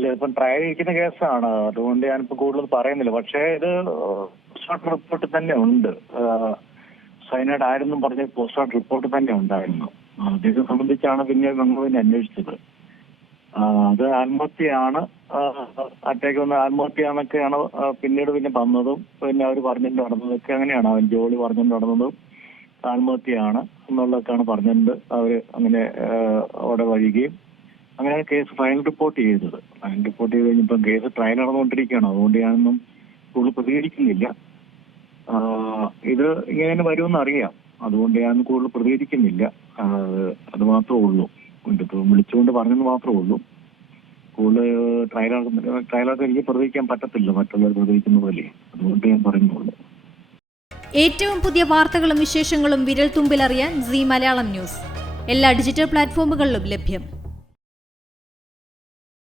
ഇല്ല ഇപ്പം ട്രയൽ ഇരിക്കുന്ന കേസാണ്. അതുകൊണ്ട് ഞാനിപ്പോ കൂടുതൽ പറയുന്നില്ല. പക്ഷേ ഇത് പോസ്റ്റ്മോർട്ടം റിപ്പോർട്ട് തന്നെ ഉണ്ട്. സൈനൈഡ് ആരെന്നും പറഞ്ഞ പോസ്റ്റ്മോർട്ടം റിപ്പോർട്ട് തന്നെ ഉണ്ടായിരുന്നു. അദ്ദേഹത്തെ സംബന്ധിച്ചാണ് പിന്നെ നമ്മൾ പിന്നെ അന്വേഷിച്ചത്. അത് ആത്മഹത്യയാണ്. അറ്റാക്ക് വന്ന ആത്മഹത്യയാണൊക്കെയാണ് പിന്നീട് പിന്നെ വന്നതും പിന്നെ അവർ പറഞ്ഞിട്ട് നടന്നതൊക്കെ അങ്ങനെയാണ്. അവൻ ജോലി പറഞ്ഞിട്ട് നടന്നതും ആത്മഹത്യയാണ് എന്നുള്ളതൊക്കെയാണ് പറഞ്ഞിട്ടുണ്ട് അവർ അങ്ങനെ അവിടെ വഴിയുകയും അങ്ങനെ കേസ് ഫയൽ റിപ്പോർട്ട് ചെയ്തത്. ഫയൽ റിപ്പോർട്ട് ചെയ്ത് കഴിഞ്ഞപ്പോൾ കേസ് ട്രയൽ നടന്നുകൊണ്ടിരിക്കുകയാണ്. അതുകൊണ്ട് ഞാനൊന്നും കൂടുതൽ പ്രതികരിക്കുന്നില്ല. ഇത് ഇങ്ങനെ തന്നെ വരുമെന്ന് അറിയാം. അതുകൊണ്ട് ഞാൻ കൂടുതൽ പ്രതികരിക്കുന്നില്ല. അത് മാത്രമേ ഉള്ളൂ. വിളിച്ചുകൊണ്ട് പറഞ്ഞെന്ന് മാത്രമേ ഉള്ളൂ. കൂടുതൽ ട്രയൽ ട്രയലൊക്കെ എനിക്ക് പ്രതികരിക്കാൻ പറ്റത്തില്ല. മറ്റുള്ളവർ പ്രതികരിക്കുന്ന പോലെ. അതുകൊണ്ട് ഞാൻ പറയുന്നുള്ളൂ. ഏറ്റവും പുതിയ വാർത്തകളും വിശേഷങ്ങളും വിരൽ തുമ്പിലറിയാൻ സി മലയാളം ന്യൂസ്. എല്ലാ ഡിജിറ്റൽ പ്ലാറ്റ്ഫോമുകളിലും ലഭ്യം.